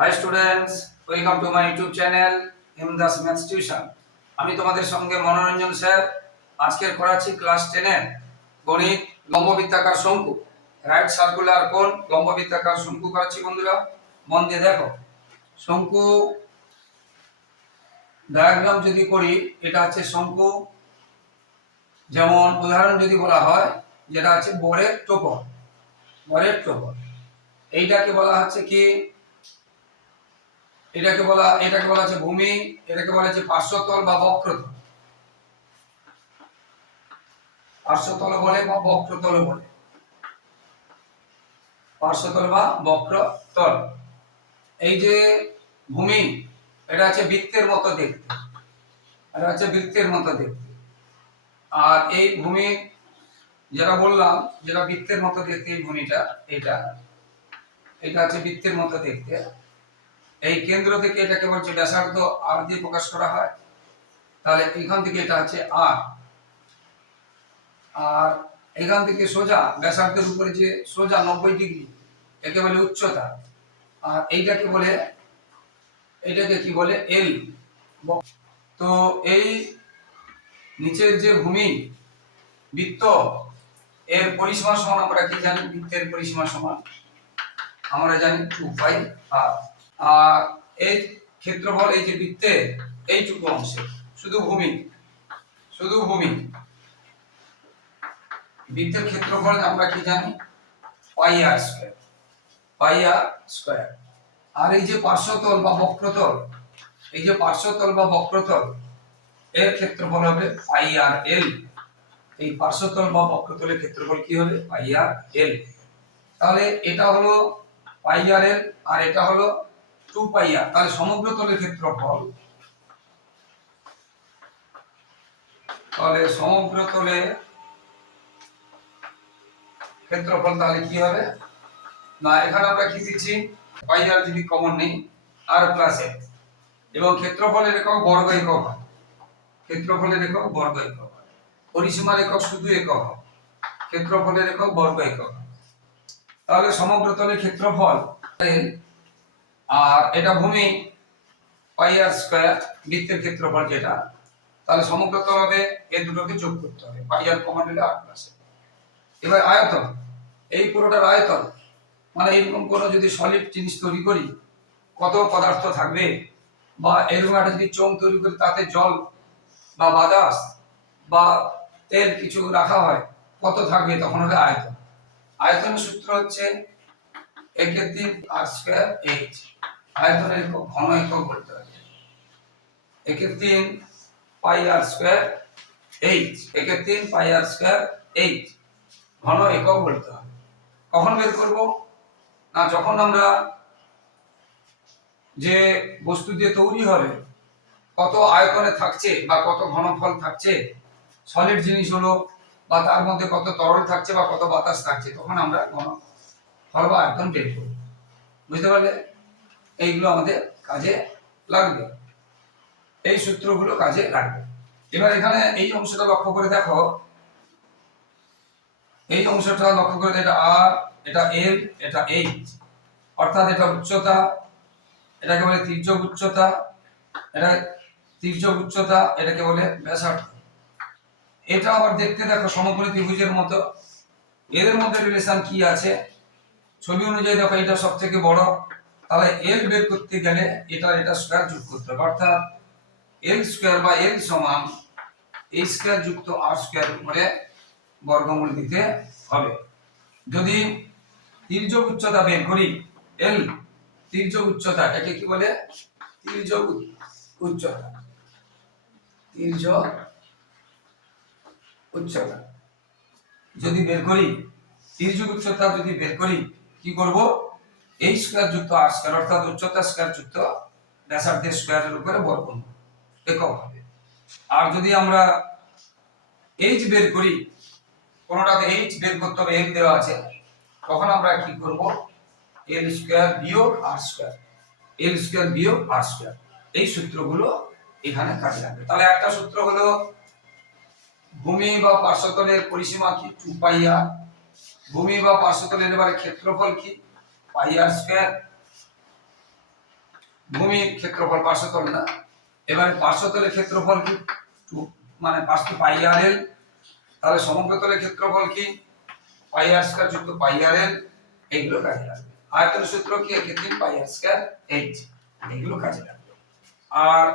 Hi students welcome to my YouTube channel Hemdas maths tuition আমি তোমাদের সঙ্গে মনোরঞ্জন sir, আজকের করাচ্ছি ক্লাস টেনের গণিত লম্ববৃত্তাকার শঙ্কু। রাইট সার্কুলার কোন লম্ববৃত্তাকার শঙ্কু করাচ্ছি বন্ধুরা। মন দিয়ে দেখো। শঙ্কু ডায়াগ্রাম যদি করি, এটা হচ্ছে শঙ্কু। যেমন উদাহরণ যদি বলা হয়, যেটা আছে বরের টোপর বরের টোপর এইটাকে বলা হচ্ছে কি? এটাকে বলা এটাকে বলা হচ্ছে ভূমি, এটাকে বলা হচ্ছে পার্শ্বতল বা বক্রতল। পার্শ্বতল বলে বা বক্রতল বলে? পার্শ্বতল বা বক্রতল। এই যে ভূমি, এটা হচ্ছে বৃত্তের মতো দেখতে। এটা হচ্ছে বৃত্তের মতো দেখতে। আর এই ভূমি, যেটা বললাম, যেটা বৃত্তের মতো দেখতে এই ভূমিটা এটা এটা হচ্ছে বৃত্তের মতো দেখতে। এই কেন্দ্র থেকে এটাকে বলছে ব্যাসার্ধ আর দিয়ে প্রকাশ করা হয়। তাহলে এখান থেকে এটা হচ্ছে আর। আর এখান থেকে সোজা, ব্যাসার্ধের উপরে যে সোজা নব্বই ডিগ্রি, একে বলে উচ্চতা। আর এইটাকে বলে এইটাকে কি বলে এল তো এই নিচের যে ভূমি, বৃত্ত, এর পরিসীমা সমান, আমরা কি জানি? বৃত্তের পরিসীমা সমান। আমরা জানি টু পাই আর এই ক্ষেত্রফল, এই যে বৃত্তের এইটুকু অংশে, শুধু ভূমি শুধু ভূমি। বৃত্তের ক্ষেত্রফল আমরা কি জানি? পাই আর স্কয়ার, পাই আর স্কয়ার। আর এই যে পার্শ্বতল বা বক্রতল, এই যে পার্শ্বতল বা বক্রতল, এর ক্ষেত্রফল হবে পাই আর এল। এই পার্শ্বতল বা বক্রতলের ক্ষেত্রফল কি হবে? পাই আর এল। তাহলে এটা হলো পাই আর এল, আর এটা হলো টু পাই আর, তাহলে সমগ্র তলের ক্ষেত্রফল। তাহলে সমগ্র তলে ক্ষেত্রফল তাহলে কি হবে? না, এখানে আমরা কি দিচ্ছি? পাই আর যদি কমন নেই, আর প্লাস এল এবং ক্ষেত্রফলের একক বর্গ একক হয়। ক্ষেত্রফলের একক বর্গ একক হয়। পরিসীমার একক শুধু একক হয়। ক্ষেত্রফলের একক বর্গ একক তাহলে সমগ্র তলের ক্ষেত্রফল আর এটা ভূমি পাই আর স্কয়ার বৃত্তের ক্ষেত্রফল যেটা, তাহলে সমগ্র তল হবে এই দুটোকে যোগ করতে হবে, পাই আর কমন হলে আট প্লাস এবার আয়তন, এই পুরোটার আয়তন মানে এরকম কোনো যদি সলিড জিনিস তৈরি করি, কত পদার্থ থাকবে? বা এরকম একটা যদি চোঙ তৈরি করি, তাতে জল বা বাতাস বা তেল কিছু রাখা হয়, কত থাকবে? তখন হবে আয়তন। আয়তনের সূত্র হচ্ছে একের তিন আর স্কোয়ার এইচ আয়তনের একক, ঘন একক বলতে হবে। একের তিন পাই আর স্কোয়ার এইচ একের তিন পাই আর স্কোয়ার এইচ ঘন একক বলতে হবে। কখন বের করব? না, যখন আমরা যে বস্তু দিয়ে তৈরি হবে, কত আয়তনে থাকছে বা কত ঘনফল থাকছে সলিড জিনিস হলো বা তার মধ্যে কত তরল থাকছে বা কত বাতাস থাকছে, তখন আমরা ঘনফল আয়তন বের করব বুঝতে পারলে? এইগুলো আমাদের কাজে লাগবে। এই সূত্রগুলো কাজে লাগবে। এবার এখানে এই অংশটা লক্ষ্য করে দেখো। এই অংশটা লক্ষ্য করে এটা আর, এটা এল, এটা এইচ। অর্থাৎ এটা উচ্চতা, এটাকে বলে তির্যক উচ্চতা, এটা তির্যক উচ্চতা, এটাকে বলে ব্যাসার্ধ। এটা আবার দেখতে দেখো সমকোণী ত্রিভুজের মতো। এদের মধ্যে রিলেশন কি আছে? ছবি অনুযায়ী দেখো, এটা সব থেকে বড়। তাহলে এল বের করতে গেলে এটা এটা স্কয়ার যোগ করতে হবে। অর্থাৎ এল স্কয়ার বা এল সমান এই স্কয়ার যুক্ত আর স্কয়ার উপরে বর্গমূল দিতে হবে। যদি তির্যক উচ্চতা বের করি এল তির্যক উচ্চতা, এটাকে কি বলে? তির্যক উচ্চতা। তির্যক উচ্চতা। যদি বের করি তির্যক উচ্চতা যদি বের করি কি করব? এই স্কয়ার যুক্ত আর স্কয়ার অর্থাৎ উচ্চতা স্কয়ার যুক্ত ব্যাসার্ধের স্কয়ারের উপরে বর্গমূল একক হবে। আর যদি আমরা এইচ বের করি, কোনটাতে এইচ বের করতে হবে? এল দেওয়া আছে। তখন আমরা কি করব? এল স্কয়ার বিয়োগ আর স্কয়ার এল স্কয়ার বিয়োগ আর স্কয়ার এই সূত্রগুলো এখানে কাজে লাগবে। তাহলে একটা সূত্র হলো, ভূমি বা পার্শ্বতলের পরিসীমা কি? টু আর ভূমি বা পার্শ্বতলের এবারে ক্ষেত্রফল কি? পাই আর স্কয়ার ভূমির ক্ষেত্রফল পার্শ্বতল না। এবারে পার্শ্বতলের ক্ষেত্রফল কি? মানে পার্শ্ব পাই আর এল তাহলে সমগ্রতলের ক্ষেত্রফল কি? পাই আর স্কয়ার যুক্ত পাই আর এল এগুলো কাজে লাগবে। আয়তন সূত্র কি? একে তিন পাই আর স্কয়ার এইচ এগুলো কাজে লাগবে। আর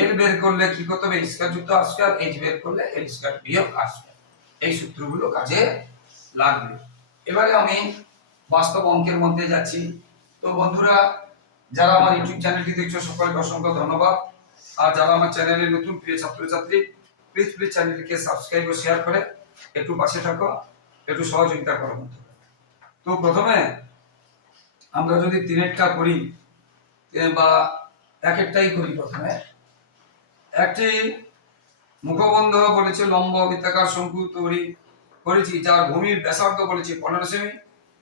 এল বের করলে কি করতে হবে? স্কয়ার যুক্ত আর স্কয়ার এইচ বের করলে এল স্কয়ার বিয়োগ আর স্কয়ার এই সূত্রগুলো কাজে লাগবে। এবারে আমি বাস্তব অঙ্কের মধ্যে যাচ্ছি। তো বন্ধুরা, যারা আমার ইউটিউব চ্যানেলটি দেখছ, সকলকে অসংখ্য ধন্যবাদ। আর যারা আমার চ্যানেলে নতুন, প্রিয় ছাত্রছাত্রী প্লিজ প্লিজ চ্যানেলটিকে সাবস্ক্রাইব ও শেয়ার করে একটু পাশে থাকো, একটু সহযোগিতা করো। তো প্রথমে আমরা যদি তিনেরটা করি বা এক একটাই করি প্রথমে। একটি মুখবন্ধ বলেছে, লম্ব বৃত্তাকার শঙ্কু তৈরি করেছি, যার ভূমির ব্যাসার্ধ বলেছে পনেরো সেমি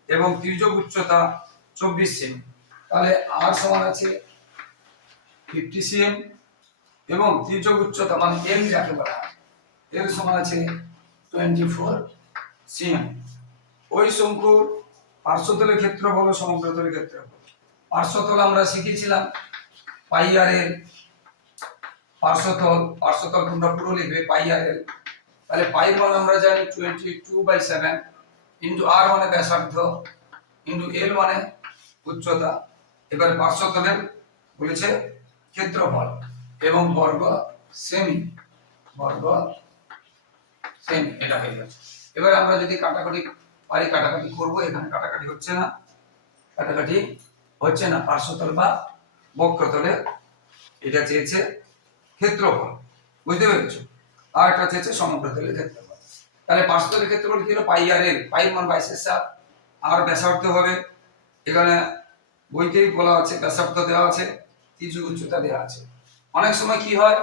এবং তির্যক উচ্চতা চব্বিশ সেমি। তাহলে আর সমান আছে ফিফটি সিএম এবং তির্যক উচ্চতা মানে এল যাকে বলা হয়। এল সমান আছে টোয়েন্টি ফোর সিএম ওই শঙ্কুর পার্শ্বতলের ক্ষেত্রফল ও সমগ্রতলের ক্ষেত্রফল। পার্শ্বতল আমরা শিখেছিলাম পাই আর পার্শ্বতল পার্শ্বতল তোমরা পুরো লিখবে পাই আর এল তাহলে পাই মানে আমরা জানি twenty two by seven into r মানে ব্যাসার্ধ ইন্টু এল মানে উচ্চতা, এবারে পার্শ্বতলের বলেছে ক্ষেত্রফল এবং বর্গ সেমি বর্গ সেমি এটা হয়ে যাচ্ছে এবার আমরা যদি কাটাকাটি পারি, কাটাকাটি করব, এখানে কাটাকাটি হচ্ছে না, কাটাকাটি হচ্ছে না, পার্শ্বতল বা বক্রতলে এটা চেয়েছে ক্ষেত্রফল, বুঝতে পেরেছ? আর একটা চেয়েছে সমগ্রতলের ক্ষেত্রফল তাহলে পার্শ্বতলের ক্ষেত্রফল কি হলো? পাই আর এল, পাই মান বাইশের সাত আর ব্যাসার্ধ হবে। এখানে বইতেই বলা আছে, ব্যাসার্ধ দেওয়া আছে কিছু উচ্চতা দেওয়া আছে। অনেক সময় কি হয়?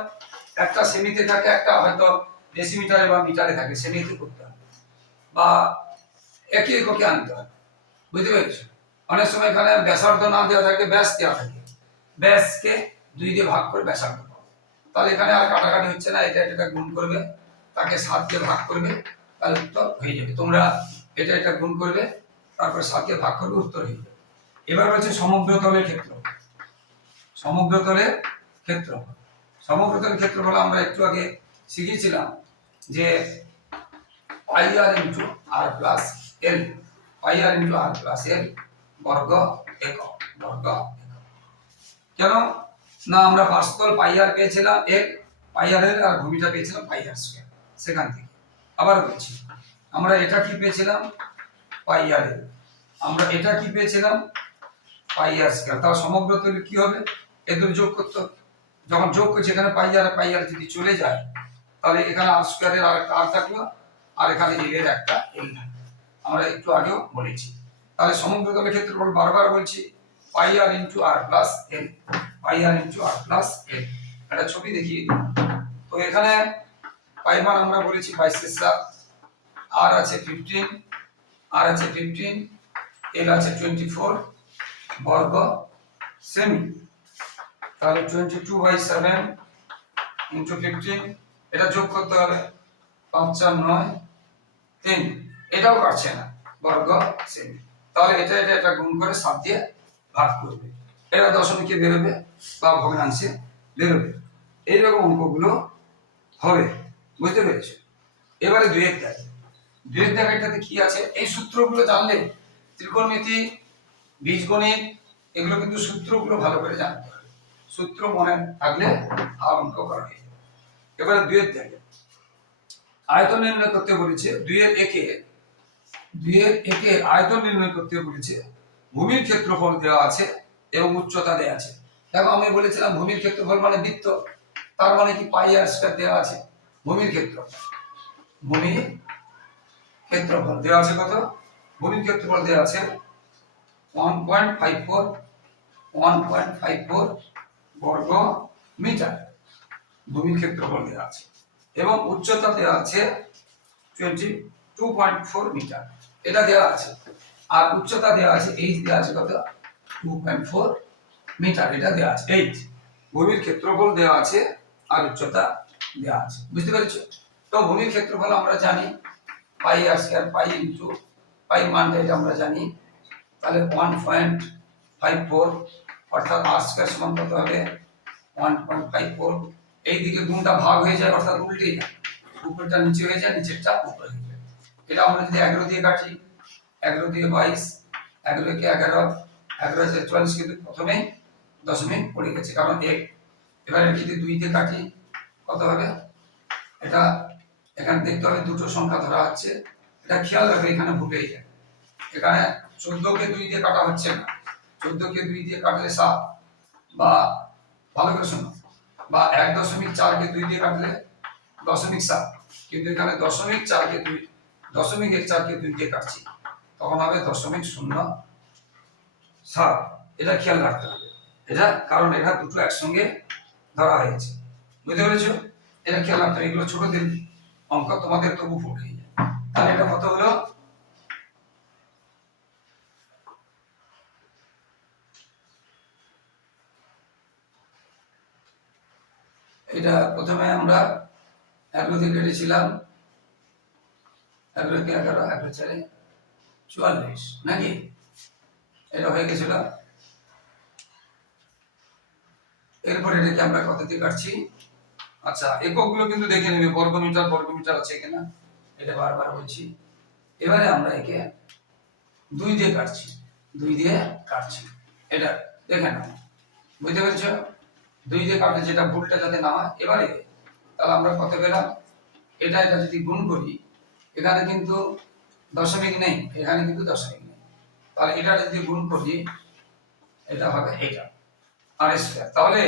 একটা সেমিতে থাকে, একটা হয়তো ডেসিমিটারে বা মিটারে থাকে সেমিতে করতে হয়। বা একই এককে আনতে হয়। বুঝতে পেরেছ? অনেক সময় এখানে ব্যাসার্ধ না দেওয়া থাকে, ব্যাস দেওয়া থাকে। ব্যাসকে দুই দিয়ে ভাগ করে ব্যাসার্ধ তাহলে এখানে আর কাটাকাটি হচ্ছে না, এটা এটা গুণ করবে, তাকে সাত দিয়ে ভাগ করবে, তাহলে উত্তর হয়ে যাবে। তোমরা এটা এটা গুণ করবে, তারপরে সাত দিয়ে ভাগ করবে, উত্তর হয়ে যাবে। এবার হচ্ছে সমগ্রতলের ক্ষেত্র। সমগ্রতলের ক্ষেত্রফল সমগ্রতলের ক্ষেত্রফল আমরা একটু আগে শিখেছিলাম যে pi r into r plus l. Pi r into r plus l বর্গ একক, বর্গ কেন? না, আমরা পার্শ্বতল পাই আর পেয়েছিলাম এল পাই আর ভূমিটা পেয়েছিলাম পাই আর স্কয়ার সেখান থেকে। আবার বলছি, আমরা এটা কি পেয়েছিলাম? পাই আর আমরা এটা কি পেয়েছিলাম? পাই আর স্কয়ার তাহলে সমগ্র তৈরি কি হবে? এদের যোগ করতে হবে। যখন যোগ করছি, এখানে পাইয়ার আর পাই যদি চলে যায়, তাহলে এখানে আর স্কয়ারের আর একটা আর থাকল, আর এখানে এর একটা এল আমরা একটু আগেও বলেছি। তাহলে সমগ্র তলের ক্ষেত্রফল বারবার বলছি pi r into r plus l pi r into r plus l একটা ছবি দেখিয়ে দিই তো এখানে পাই মান আমরা বলেছি বাইশের সাত আর আছে ফিফটিন আর আছে ফিফটিন এল আছে টোয়েন্টি ফোর বর্গ সেমি তাহলে twenty two by seven into fifteen এটা যোগ করতে হবে পাঁচ চার নয় তিন। এটাও কাটছে না, বর্গ সেমি তাহলে এটা এটা এটা গুণ করে সাত দিয়ে ভাগ করবে। এটা দশমিকে বেরোবে বা ভগ্নাংশে বেরোবে। এইরকম অঙ্কগুলো হবে। বুঝতে পেরেছ? এবারে দুয়ের দেখ দুয়ের দেখাটাতে কি আছে? এই সূত্রগুলো জানলে ত্রিকোণমিতি, বীজগণিত, এগুলো কিন্তু সূত্রগুলো ভালো করে জানতে হবে। সূত্র মনে থাকলে আর অঙ্ক করা হয়ে যাবে এবারে দুয়ের দেখে আয়তন নির্ণয় করতে বলেছে, দুইয়ের একে দুইয়ের একে আয়তন নির্ণয় করতে বলেছে, ভূমির ক্ষেত্রফল দেওয়া আছে এবং উচ্চতা দেওয়া আছে। দেখো, আমি বলেছিলাম ভূমির ক্ষেত্রফল মানে বৃত্ত। তার মানে কি? পাই আর স্কয়ার দেওয়া আছে। ভূমির ক্ষেত্র। ভূমির ক্ষেত্রফল দেওয়া আছে কত? ভূমির ক্ষেত্রফল দেওয়া আছে one point five four one point five four বর্গ মিটার ভূমির ক্ষেত্রফল দেওয়া আছে। এবং উচ্চতা দেওয়া আছে twenty two point four metre. এটা দেওয়া আছে। আর উচ্চতা দেওয়া আছে এইচ দেওয়া আছে কত? টু পয়েন্ট ফোর মিটার এটা দেওয়া আছে। এইচ ভূমির ক্ষেত্রফল দেওয়া আছে, আর উচ্চতা দেওয়া আছে। বুঝতে পেরেছ? তো ভূমির ক্ষেত্রফল আমরা জানি, পাই আর স্কয়ার পাই ইন্টু পাই মানটা এটা আমরা জানি। তাহলে ওয়ান পয়েন্ট ফাইভ ফোর অর্থাৎ আর স্কোয়ার সমান কত হবে? ওয়ান পয়েন্ট ফাইভ ফোর এই দিকে গুণটা ভাগ হয়ে যায়, অর্থাৎ উল্টে যায়। উপরটা নিচে হয়ে যায়, নিচেরটা উপরে হয়ে যায়। এটা আমরা যদি এগারো দিয়ে কাটি, এগারো দিয়ে বাইশ এগারো কে এগারো এগারো চুয়াল্লিশ কিন্তু প্রথমেই দশমিক পড়ে গেছে। কারণ এক, এবারে যদি দুই দিয়ে কাটি, কত হবে? এটা এখানে দেখতে হবে, দুটো সংখ্যা ধরা হচ্ছে। এটা খেয়াল রাখবে, এখানে ভুল হয়ে যায়। এখানে চোদ্দ কে দুই দিয়ে কাটা হচ্ছে না। চোদ্দ কে দুই দিয়ে কাটলে সাত বা ভালো করে শোনো। বা এক দশমিক চার কে দুই দিয়ে কাটলে দশমিক সাত। কিন্তু এখানে দশমিক চার কে দুই দশমিক এক চার কে দুই দিয়ে কাটছি। তখন হবে দশমিক শূন্য। সাত, এটা খেয়াল রাখতে হবে। এটা কারণ এটা দুটো একসঙ্গে ধরা হয়েছে। বুঝতে পেরেছ? এটা খেয়াল রাখতে হবে, এগুলো ছোটদের অঙ্ক, তোমাদের তবু ফুটে যায়। তাহলে এটা কত হলো? এটা প্রথমে আমরা এগারো দিয়ে কেটেছিলাম এগারো এগারো এগারো চারে চুয়াল্লিশ, নাকি? এটা হয়ে গেছিল। এরপর এটাকে আমরা কত দিয়ে কাটছি? আচ্ছা এককগুলো কিন্তু দেখে নেবে বর্গমিটার বর্গমিটার আছে কিনা। এটা বারবার বলছি। এবারে আমরা একে দুই দিয়ে কাটছি, দুই দিয়ে কাটছি। এটা দেখে নাও বুঝতে পেরেছ? দুই দিয়ে কাটলে যেটা ভুলটা যাতে না হয়, এবারে তাহলে আমরা কত পেলাম? এটা এটা যদি গুণ করি, এখানে কিন্তু দশমিক নেই, এখানে কিন্তু দশমিক। তাহলে এটা যদি গুণ করি এটা হবে এটা। আর স্কোয়ার তাহলে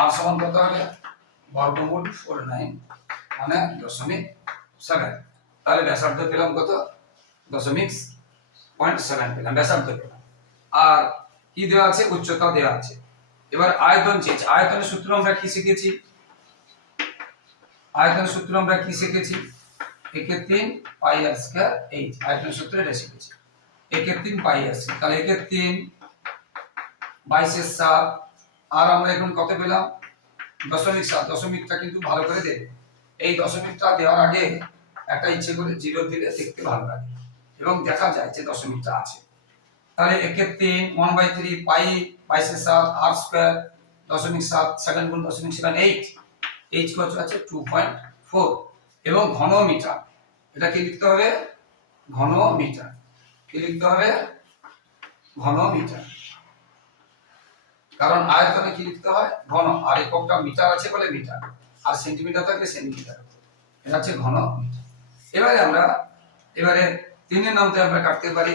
আর সমান কত হবে? বর্গমূল ফোর নাইন মানে দশমিক সেভেন তাহলে ব্যাসার্ধ পেলাম কত? দশমিক পয়েন্ট সেভেন পেলাম, ব্যাসার্ধ পেলাম। আর কি দেওয়া আছে? উচ্চতা দেওয়া আছে। এবার আয়তন চেয়েছে। আয়তনের সূত্র আমরা কি শিখেছি? আয়তনের সূত্র আমরা কি শিখেছি? একের তিন পাই আর স্কয়ার এইচ আয়তনের সূত্র এটা শিখেছি। একের তিন পাই স্কয়ার তাহলে একের তিন, বাইশের সাত, আর আমরা এখন কত পেলাম? দশমিক সাত, দশমিকটা কিন্তু ভালো করে দেবে। এই দশমিকটা দেওয়ার আগে একটা ইচ্ছে করে জিরো দিলে দেখতে ভালো লাগে। এবং দেখা যায় যে দশমিকটা আছে। তাহলে একের তিন ওয়ান বাই থ্রি পাই, বাইশের সাত আর স্কোয়ার দশমিক সাত সেভেন গুণ দশমিক সেভেন এইট এইচ কত আছে টু পয়েন্ট ফোর এবং ঘন মিটার এটা কি লিখতে হবে? ঘন মিটার কি লিখতে হবে? ঘন মিটার। কারণ আয়তনে কি লিখতে হয়? ঘন। আর এককটা মিটার আছে বলে মিটার। আর সেন্টিমিটার থাকলে সেন্টিমিটার। এটা হচ্ছে ঘন এবারে আমরা, এবারে তিনের নামতে আমরা কাটতে পারি।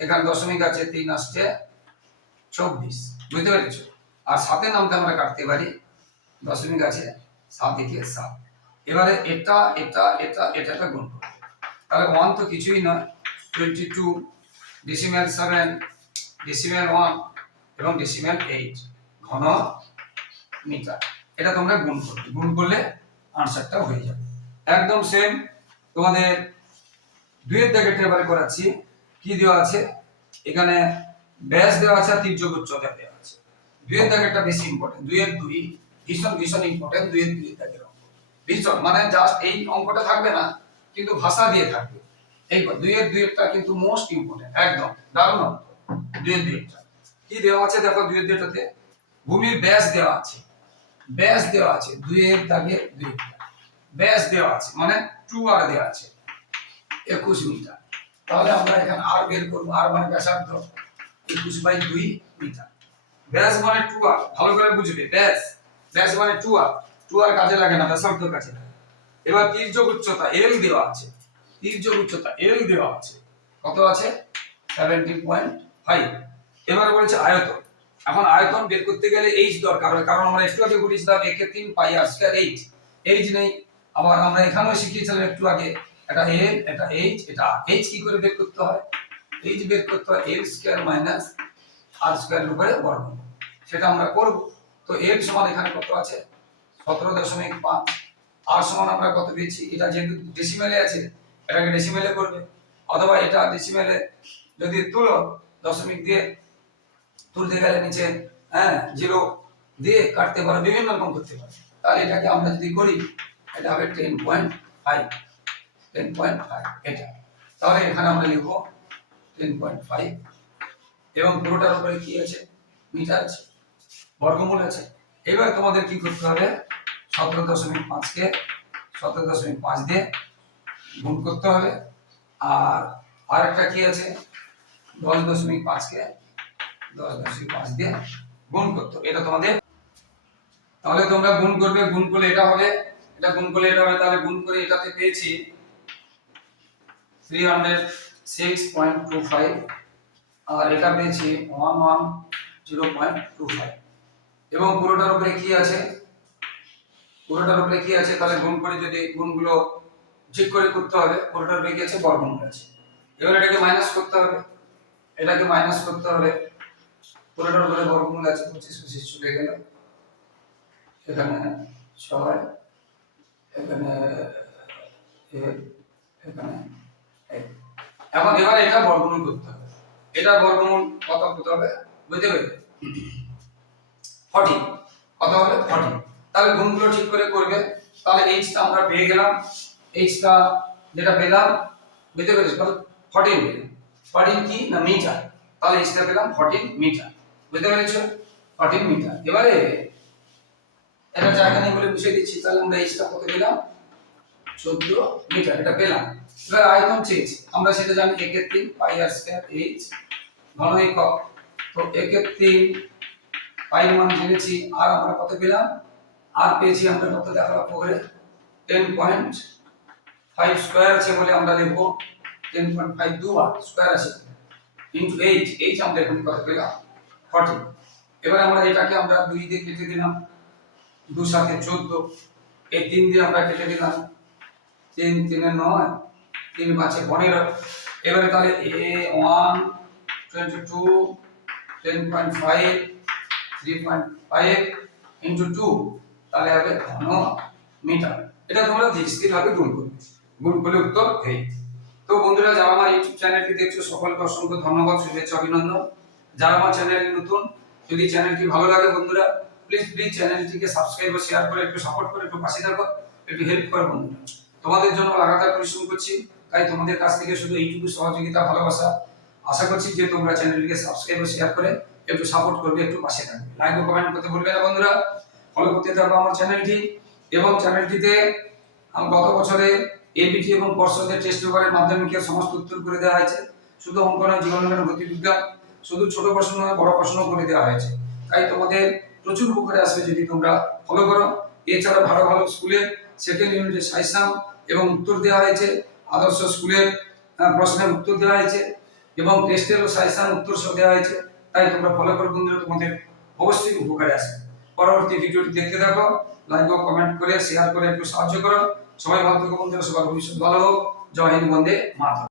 এখানে দশমিক আছে, তিন আসছে চব্বিশ। বুঝতে পেরেছ? আর সাতের নামতে আমরা কাটতে পারি। দশমিক আছে, সাত একে সাত। এবারে এটা এটা এটা এটা গুণ করব। তাহলে ওয়ান তো কিছুই নয়। Twenty two decimal seven decimal one এবং ডেসিমেল এইট ঘন মিটার এটা তোমরা গুণ করবে। গুণ করলে আনসারটা হয়ে যাবে। একদম সেম তোমাদের দুইয়ের দাগেটা এবারে করাচ্ছি। কি দেওয়া আছে? এখানে ব্যাস দেওয়া আছে আর তীর্যক উচ্চতা দেওয়া আছে। দুইয়ের দাগেরটা বেশি ইম্পর্টেন্ট দুইয়ের দুই, ভীষণ ভীষণ ইম্পর্টেন্ট দুইয়ের দুইয়ের দাগের অঙ্ক ভীষণ মানে জাস্ট এই অঙ্কটা থাকবে না, কিন্তু ভাষা দিয়ে থাকবে। এই দুইয়ের দুইয়েরটা কিন্তু মোস্ট ইম্পর্টেন্ট একদম, দারুণ। দুইয়ের দুইয়েরটা। কি দেওয়া আছে দেখো দুইয়ের দুইটাতে ভূমির ব্যাস দেওয়া আছে। ব্যাস দেওয়া আছে, দুইয়ের দাগে ব্যাস দেওয়া আছে মানে টু আর দেওয়া আছে। একুশ মিটার। তাহলে আমরা এখানে আর বের করব, আর মানে ব্যাসার্ধ একুশ বাই দুই মিটার। ব্যাস মানে টু আর, ভালো করে বুঝবে, ব্যাস। ব্যাস মানে টু আর। টু আর কাজে লাগে না, ব্যাসার্ধ কাজে লাগে। এবার তীর্যক উচ্চতা এল দেওয়া আছে। তীর্যক উচ্চতা এল দেওয়া আছে। কত আছে? সেভেন্টি পয়েন্ট ফাইভ এবারে বলেছে আয়তন। এখন আয়তন বের করতে গেলে এইচ দরকার হয়, কারণ আমরা একটু আগে বলেছিলাম একে তিন pi r square h h নেই। আবার আমরা এখানেও শিখিয়েছিলাম একটু আগে, এটা এল এটা এইচ এটা এইচ কি করে বের করতে হয়? এইচ বের করতে হয় l square minus r square উপরে বর্গ সেটা আমরা করব। তো এল সমান এখানে কত আছে? সতেরো দশমিক পাঁচ। আর সমান আমরা কত পেয়েছি? এটা যেহেতু ডেসিমেলে আছে এটাকে ডেসিমেলে করবে। অথবা এটা ডেসিমেলে যদি তুলো, দশমিক দিয়ে তুলতে গেলে নিচে হ্যাঁ জিরো দিয়ে কাটতে পারো, বিভিন্ন রকম করতে পারো। তাহলে এটাকে আমরা যদি করি, এটা হবে ten point five ten point five এটা। তাহলে এখানে আমরা লিখব টেন পয়েন্ট ফাইভ এবং পুরোটার উপরে কি আছে? মিটার আছে, বর্গমূল আছে। এবার তোমাদের কি করতে হবে? সতেরো দশমিক পাঁচকে, সতেরো দশমিক পাঁচ দিয়ে গুণ করতে হবে। আর আরেকটা কি আছে? দশ দশমিক পাঁচকে দশ দশমিক পাঁচ দিয়ে গুণ করতে হবে। এটা তোমাদের তাহলে তোমরা গুণ করবে, গুণ করলে এটা হবে। এটা গুণ করলে এটা হবে। তাহলে গুণ করে এটাতে পেয়েছি three hundred six point two five আর এটা পেয়েছি one one zero point two five এবং পুরোটার উপরে কি আছে? পুরোটার উপরে কি আছে? তাহলে গুণ করে যদি গুণগুলো ঠিক করে করতে হবে পুরোটার কি আছে বর্গমূল আছে এবার এটাকে মাইনাস করতে হবে। এটাকে মাইনাস করতে হবে। পুরোটার উপরে বর্গমূল আছে, পঁচিশ পঁচিশ চলে গেল। এখানে ছয়, এখানে এখানে এখন এবার এটা বর্গমূল করতে হবে। এটা বর্গমূল কত করতে হবে? বুঝতে পেরেছ? ফর্টি কত হবে? ফর্টি তাহলে গুণগুলো ঠিক করে করবে। তাহলে এইচটা আমরা পেয়ে গেলাম। এইচটা যেটা পেলাম বুঝতে পেরেছ ফর্টিন পেলাম। ফর্টিন কি না মিটার তাহলে এইচটা পেলাম ফর্টিন মিটার বুঝতে পেরেছ ফর্টিন মিটার এবারে এটা জায়গা নেই বলে বুঝিয়ে দিচ্ছি, তাহলে আমরা এইচটা কত পেলাম? চোদ্দ মিটার এটা পেলাম। এবার আয়তন চেয়েছি আমরা সেটা জানি একের তিন পাই আর স্কয়ার এইচ ঘন একক। তো একের তিন পাই মান জেনেছি আর আমরা কত পেলাম? আর পেয়েছি আমরা কত দেখালাম? পরে টেন পয়েন্ট ফাইভ স্কোয়ার আছে বলে আমরা লিখব ten point five r square আছে। ইন্টু এইচ এইচ আমরা এখানে কত পেলাম? ফর্টি এবার আমরা এটাকে আমরা দুই দিয়ে কেটে দিলাম। দু সাথে চোদ্দ। এই তিন দিয়ে আমরা কেটে দিলাম। তিন, তিনে নয়, তিন পাঁচে পনেরো। এবারে তাহলে a one twenty two ten point five point five two তাহলে হবে ঘন মিটার। এটা তোমরা ধীরস্থিরভাবে গুণ করবে। গুণ করলে উত্তর এই। তো বন্ধুরা, যারা আমার ইউটিউব চ্যানেলটি দেখছ, সকলকে অসংখ্য ধন্যবাদ, শুভেচ্ছা, অভিনন্দন। যারা আমার চ্যানেল নতুন, যদি চ্যানেলটি ভালো লাগে বন্ধুরা প্লিজ প্লিজ চ্যানেলটিকে সাবস্ক্রাইব ও শেয়ার করে, একটু সাপোর্ট করে, একটু পাশে থাকো, একটু হেল্প করো বন্ধুরা। তোমাদের জন্য লাগাতার পরিশ্রম করছি, তাই তোমাদের কাছ থেকে শুধু এইটুকু সহযোগিতা, ভালোবাসা আশা করছি যে তোমরা চ্যানেলটিকে সাবস্ক্রাইব ও শেয়ার করে, একটু সাপোর্ট করবে, একটু পাশে থাকবে। লাইক ও কমেন্ট করতে ভুলবে না বন্ধুরা। ফলো করতে থাকো আমার চ্যানেলটি। এবং চ্যানেলটিতে গত বছরে এবিটি এবং পর্ষদের টেস্ট পেপারের মাধ্যমিকের সমস্ত উত্তর করে দেওয়া হয়েছে? শুধু অঙ্ক নয় জীবন বিজ্ঞান গতিবিজ্ঞান শুধু ছোট প্রশ্ন নয়, বড় প্রশ্ন করে দেওয়া হয়েছে। তাই তোমাদের প্রচুর উপকারে আসবে যদি তোমরা ফলো করো। এছাড়া ভালো ভালো স্কুলের সেকেন্ড ইউনিটে সাইসাম এবং উত্তর দেওয়া হয়েছে। আদর্শ স্কুলের প্রশ্নের উত্তর দেওয়া হয়েছে এবং টেস্টেরও সাইসাম উত্তর সব দেওয়া হয়েছে। তাই তোমরা ফলো করো বন্ধুরা, তোমাদের অবশ্যই উপকারে আসবে। পরবর্তী ভিডিওটি দেখতে থাকো লাইক ও কমেন্ট করে শেয়ার করে একটু সাহায্য করো। সবাই ভালো থাকো বন্ধুরা সবার ভবিষ্যৎ ভালো হোক। জয় হিন্দ বন্দে মাতরম।